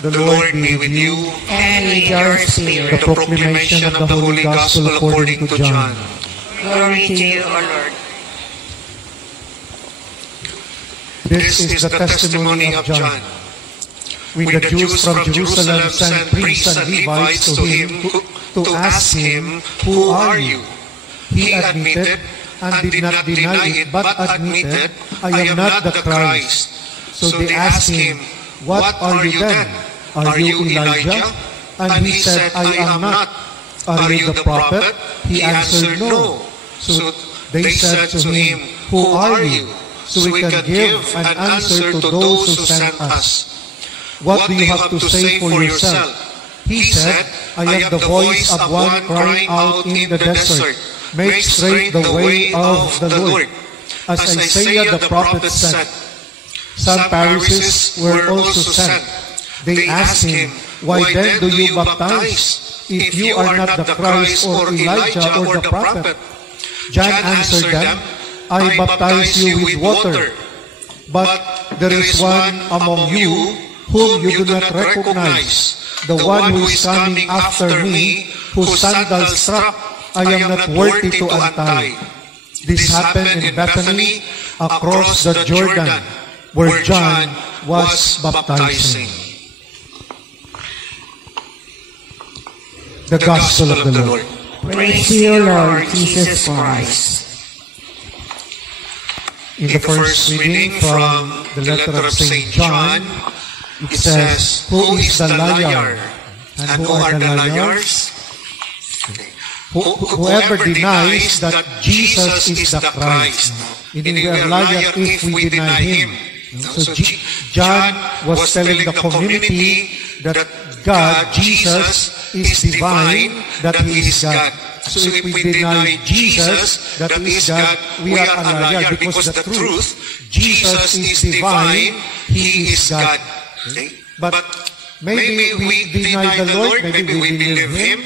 The Lord be with you. And with your spirit. The proclamation of the Holy Gospel according to John. Glory to you, O Lord. This is the testimony of John. When the Jews from Jerusalem sent priests and Levites to him to ask him, "Who are you?" He admitted and did not deny it, but admitted, "I am not the Christ." So they asked him, "What are you then? Are you Elijah?" And he said, "I am not." "Are you the prophet?" He answered, "No." So they said to him, "Who are you? So we can give an answer to those who sent us. What do you have to say for yourself?" He said, "I am the voice of one crying out in the desert, 'Make straight the way of the Lord.' As Isaiah the prophet said." Some Pharisees were also sent. They asked him, "Why then do you baptize, if you are not the Christ or Elijah or the prophet?" John answered them, "I baptize you with water, but there is one among you whom you do not recognize, the one who is coming after me, whose sandal strap I am not worthy to untie." This happened in Bethany, across the Jordan, where John was baptizing. The Gospel of the Lord. Praise to you, Lord Jesus Christ. In the first reading from the letter of St. John, it says, "Who is the liar? And who are the liars? Whoever denies that Jesus is the Christ. Indeed, we are liars if we deny Him." So John was telling the community that God, Jesus, is divine, that He is God. So if we deny Jesus, that He is God, we are a liar, because the truth, Jesus is divine, He is God. But maybe we deny the Lord, maybe we believe Him,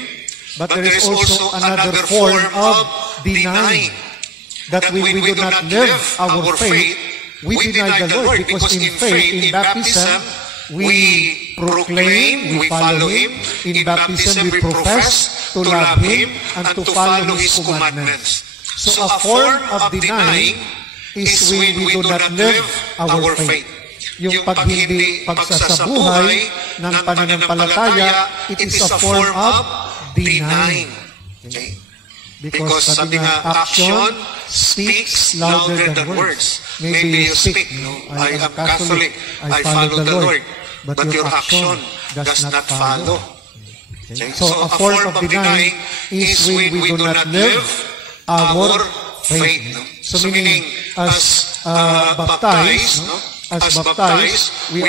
but there is also another form of denying, that we do not live our faith. We deny the Lord because in faith, in baptism, we proclaim, we follow Him. In baptism, we profess to love Him and to follow His commandments. So a form of denying is when we do not live our faith. Yung pagsasabuhay ng pananampalataya, it is a form of denying. Okay? Because sabi nga, action speaks louder than words. Maybe you speak, I am Catholic, I follow the Lord, but your action does not follow. Okay? So a form of denying is when we do not live our faith. So meaning, as baptized, we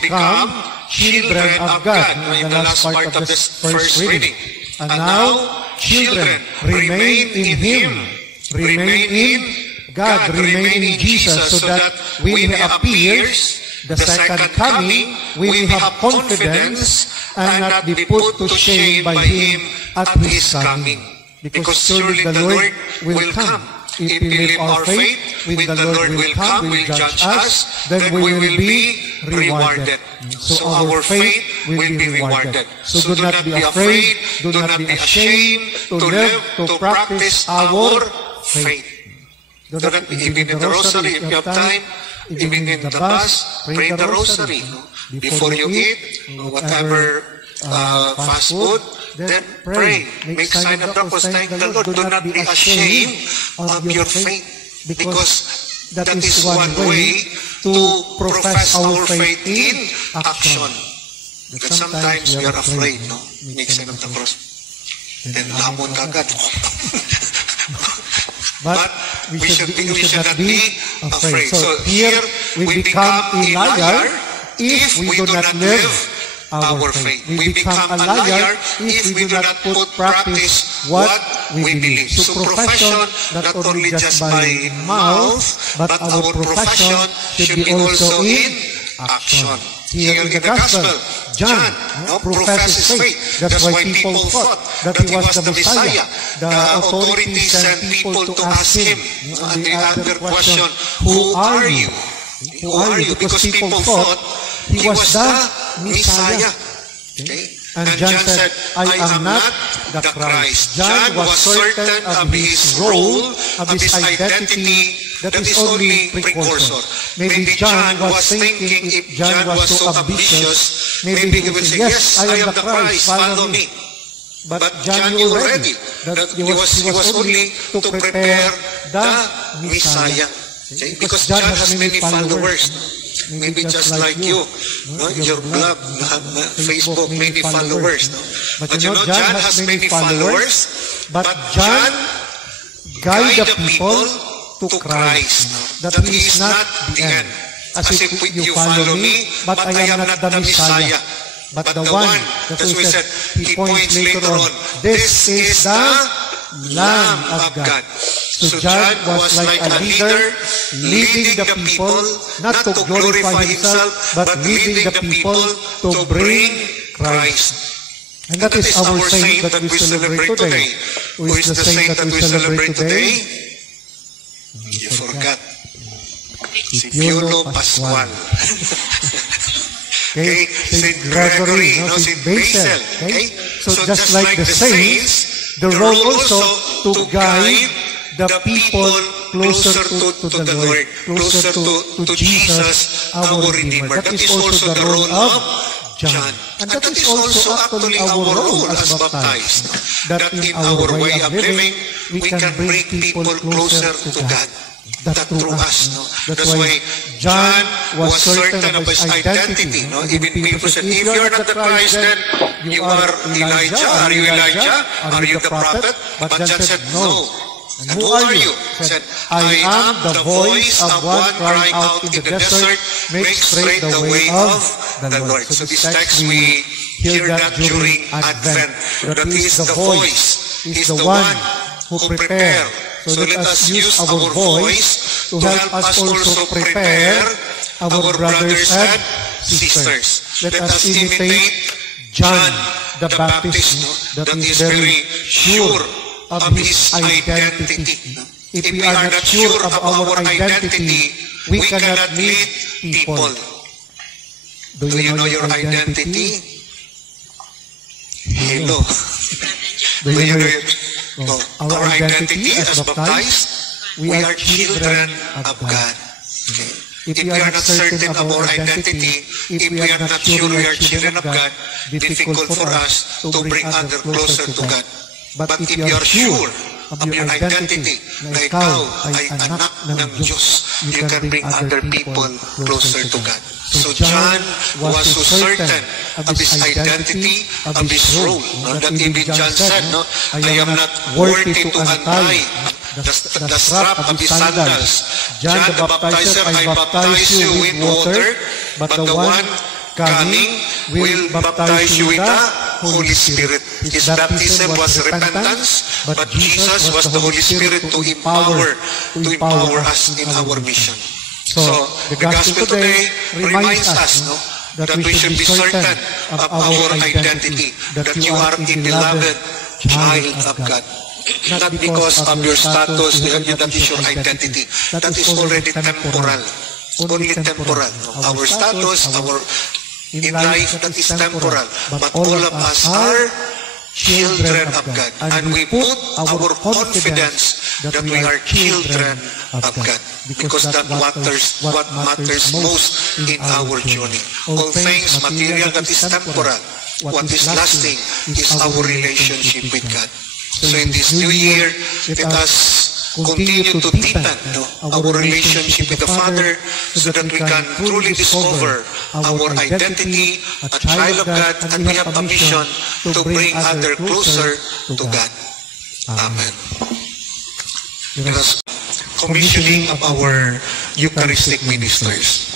become children of God. In the last part of this first reading. And now, children, remain in Him, remain in God, remain in Jesus, so that when He appears, the second coming, we will have confidence and not be put to shame by Him at His coming. Because surely the Lord will come. If we live our faith, when the Lord will come, will judge us, then we will be rewarded. So our faith will be rewarded. So do not be afraid, do not be ashamed to live, to practice our faith. Do not, even in the rosary, if you have time, even in the bus, pray the rosary. Before you eat, whatever fast food, then pray. Make sign of the cross, thank the Lord. Do not be ashamed of your faith, because that is one way to profess our faith in action. But sometimes we are afraid, no? Make sign of the cross. Then lamon kagad. But we should not be afraid. So here we become a liar if we do not live our faith. We become a liar if we do not put practice what we believe. So profession, not only just by mouth, but our profession should be also in action. Here in the Gospel, John professed his faith. That's why people thought that he was the Messiah. The authorities sent people to ask him. And the other question, who are you? Who are you? Because people thought he was the Messiah. Okay? And John said, I am not the Christ. John was certain of his role, of his identity, that is only precursor. Maybe John was thinking, if John was so ambitious, maybe he would say, yes, I am the Christ, follow me. But John knew already that he was only to prepare the Messiah. Okay? Because John has many followers. Maybe just like you, no? Your blog, Facebook, many followers. No? But you know, John has many followers, but John guide the people to Christ. That he is not the end. As if you follow me, but I am not the Messiah. But the one, that's what he said, he points later on, this is the Lamb of God. So John was like a leader, leading the people, not to glorify himself, but leading the people to bring Christ. And that is our saint that we celebrate today. Who is the saint that we celebrate today? You forgot. Si Piolo Pascual. Okay, Saint Gregory, no, Saint Basil. Okay, so just like the saints, the role also to guide the people closer to the Lord, closer to Jesus, our Redeemer. That is also the role of John. And that is also actually our role as baptized. That in our way of living, we can bring people closer to God. That through us. No? That's why John was certain of his identity. No? Even people said, if you are not the Christ, then you are Elijah. Are you Elijah? Are you the prophet? But John said, no. And who are you? He said, I am the voice of one crying out in the desert, make straight the way of the Lord. So this text, we hear that during Advent. That he is the voice. He is the one who prepared. So let us use our voice to help us also prepare our brothers and sisters. Let us imitate John the Baptist, that is very sure of his identity. If we are not sure of our identity, we cannot lead people. Do you know your identity? Hello. Do you know our identity as baptized? We are children of God. If we are not certain of our identity, if we are not sure we are children of God, difficult for us to bring others closer to God. But if you are sure of your identity, na ikaw ay anak ng Diyos, you can bring other people closer to God. So John was so certain of his identity, of his role. No? That even John said, no, I am not worthy to untie the strap of his sandals. John the Baptizer, I baptize you with water, but the one coming will baptize you with the Holy Spirit. His baptism was repentance, but Jesus was the Holy Spirit to empower us in our mission. So, the gospel today reminds us, no, that we should be certain of our identity, that you are a beloved child of God. Not because of your status, that is your identity. That is already temporal. Only temporal. No? Our status, our in life, that is temporal. But all of us are children of God. And we put our confidence that we are children of God. Because that matters, what matters most in our journey. All things material that is temporal. What is lasting is our relationship with God. So in this new year, let us continue to deepen our relationship with the Father so that we can truly discover our identity, a child of God, and we have a mission to bring others closer to God. Amen. Let us commissioning of our Eucharistic ministers.